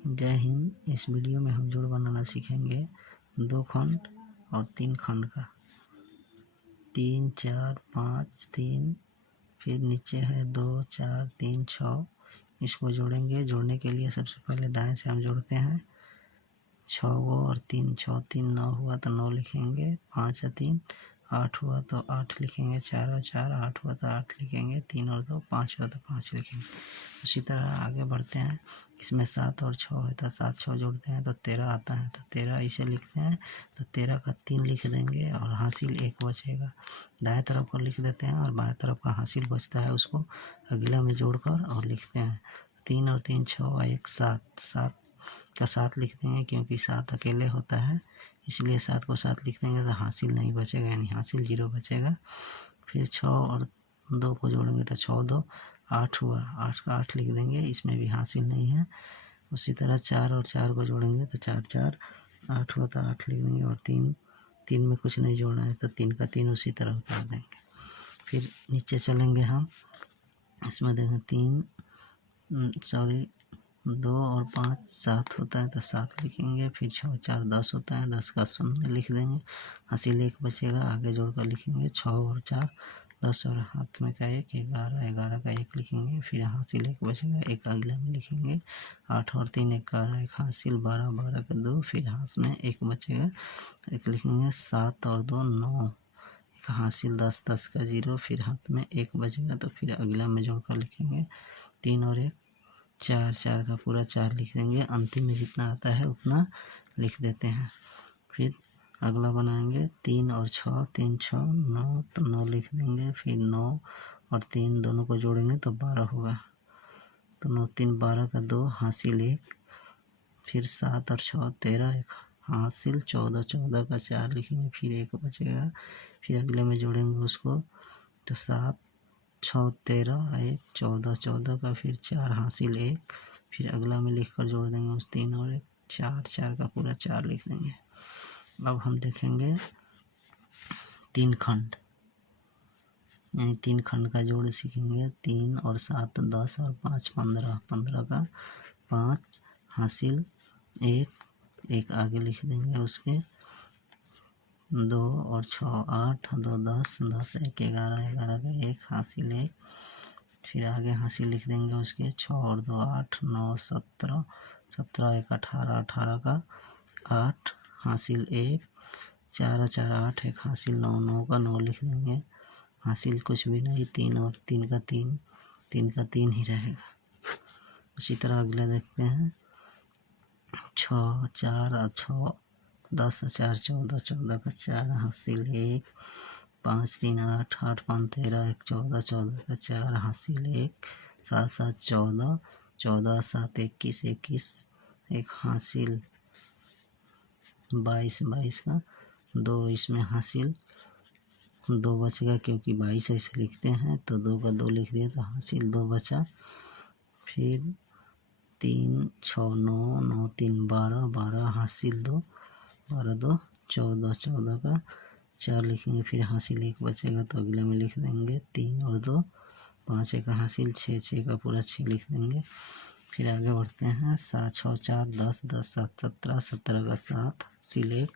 जय हिंद। इस वीडियो में हम जोड़ बनाना सीखेंगे 2 खंड और 3 खंड का। 3 4 5 3, फिर नीचे है 2 4 3 6। इसको जोड़ेंगे। जोड़ने के लिए सबसे पहले दाएं से हम जोड़ते हैं 6 और 3 6 3 9 हुआ तो 9 लिखेंगे। 5 और 3 8 हुआ तो 8 लिखेंगे। 4 और 4 8 हुआ तो 8 लिखेंगे। 3 और 2 5 हुआ तो 5 लिखेंगे। उसी तरह आगे बढ़ते हैं। इसमें 7 और 6 है तो 7 6 जोड़ते हैं तो 13 आता है, तो 13 इसे लिखते हैं तो 13 का 3 लिख देंगे और हासिल 1 बचेगा। दाएं तरफ का लिख देते हैं और बाएं तरफ का हासिल बचता है उसको अगला में जोड़कर और लिखते हैं। 3 और 3 6 और 1 7, 7 का 7 लिख देंगे क्योंकि 7 अकेले होता है, इसलिए 7 को 7 लिख देंगे तो हासिल नहीं बचेगा, यानी हासिल 0 बचेगा। फिर 6 और 2 को जोड़ेंगे तो 6 2 8 हुआ, 8 का 8 लिख देंगे, इसमें भी हासिल नहीं है। उसी तरह 4 और 4 को जोड़ेंगे तो 4 4 8 हुआ तो 8 लिख देंगे और 3 में कुछ नहीं जोड़ना है तो 3 का 3 उसी तरह उतार देंगे। फिर नीचे चलेंगे हम। इसमें देखें 2 और 5 7 होता है तो 7 लिखेंगे। फिर 6 4 10 होता है, 10 का 0 लिख देंगे, हासिल 1 बचेगा। आगे जोड़कर लिखेंगे 6 और 4 10 और हाथ में का 1 11, 11 का 1 लिखेंगे। फिर हासिल 1 बचेगा, 1 अगला में लिखेंगे। 8 और 3 11, 1 हासिल 12, 12 का 2, फिर हाथ में 1 बचेगा, 1 लिखेंगे। 7 और 2 9, 1 हासिल 10, 10 का 0, फिर हाथ में 1 बचेगा तो फिर अगला में जोड़कर लिखेंगे। 3 और 1 4, 4 का पूरा 4 लिख देंगे। अंतिम में जितना आता है उतना लिख देते हैं। फिर अगला बनाएंगे 3 और 6, 3 6 9 तो 9 लिख देंगे। फिर 9 और 3 दोनों को जोड़ेंगे तो 12 होगा, तो 9 3 12 का 2 हासिल 1। फिर 7 और 6 13, 1 हासिल 14, 14 का 4 लिखेंगे, फिर 1 बचेगा। फिर अगले में जोड़ेंगे उसको तो 7 6 13, 1 14, 14 का फिर 4 हासिल 1। फिर अगला में लिख कर जोड़ देंगे उस 3 और 1 4, 4 का पूरा 4 लिख देंगे। अब हम देखेंगे 3 खंड, यानी 3 खंड का जोड़ सीखेंगे। 3 और 7 10 और 5 15, 15 का 5 हासिल 1, 1 आगे लिख देंगे उसके। 2 और 6 8, 2 10, 10 1 11, 11 का 1 हासिल 1। फिर आगे हासिल लिख देंगे उसके। 6 और 2 8, 9 17, 17 1 18, 18 का 8 हासिल 1। 4 और 4 8, 1 हासिल 9, 9 का 9 लिख देंगे, हासिल कुछ भी नहीं। 3 और 3 का 3, 3 का 3 ही रहेगा। उसी तरह अगला देखते हैं 6 4 और 6 10 और 4 14, 14 का 4 हासिल 1। 5 3 8, 8 5 13, 1 14, 14 का 4 हासिल 1। 7 7 14, 14 7 21, 21 1 हासिल 22, 22 का 2, इसमें हासिल 2 बचेगा क्योंकि 22 ऐसे लिखते हैं तो 2 का 2 लिख दिया तो हासिल 2 बचा। फिर 3 6 9, 9 3 12, 12 हासिल 2, 12 2 14, 14 का 4 लिखेंगे। फिर हासिल 1 बचेगा तो अगले में लिख देंगे 3 और 2 5, 1 हासिल 6, 6 का पूरा 6 लिख देंगे। फिर आगे बढ़ते हैं 7 6 4 10, 10 7 17, 17 का 7 हासिल 1।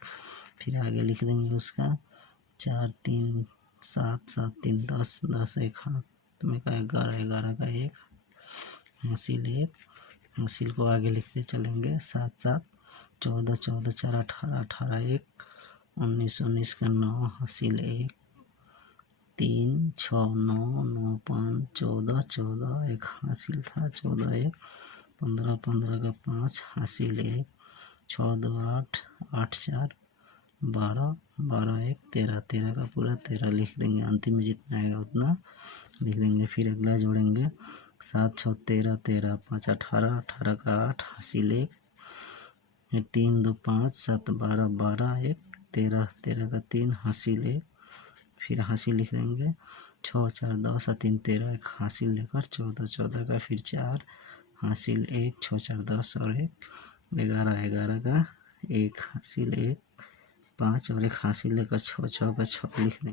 फिर आगे लिख देंगे उसका 4 3 7 7 3 10, 10 1 हाथ में का 11, 11 का 1 हासिल 1। हासिल को आगे लिखते चलेंगे। 7 7 14, 14 4 18, 18 1 19, 19 का 9 हासिल 1। 3 6 9, 9 5 14, 14 1 हासिल था 14 1। 15 15 का 5 हासिल 1। 6 2 8, 8 4 12, 12 1 13, 13 का पूरा 13 लिख देंगे। अंतिम में जितना आएगा उतना लिख देंगे। फिर अगला जोड़ेंगे 7 6 13, 13 5 18, 18 का 8 हासिल 1। 3 2 5 7 12, 12 1 13, 13 का 3 हासिल 1। फिर हासिल लिख देंगे 6 4 10 और 3 13, 1 हासिल लेकर 14, 14 का फिर 4 हासिल 1। 6 4 10 और 1 11, 11 का 1 हासिल 1। 5 और 1 हासिल लेकर 6 6 का 6 लिख देंगे।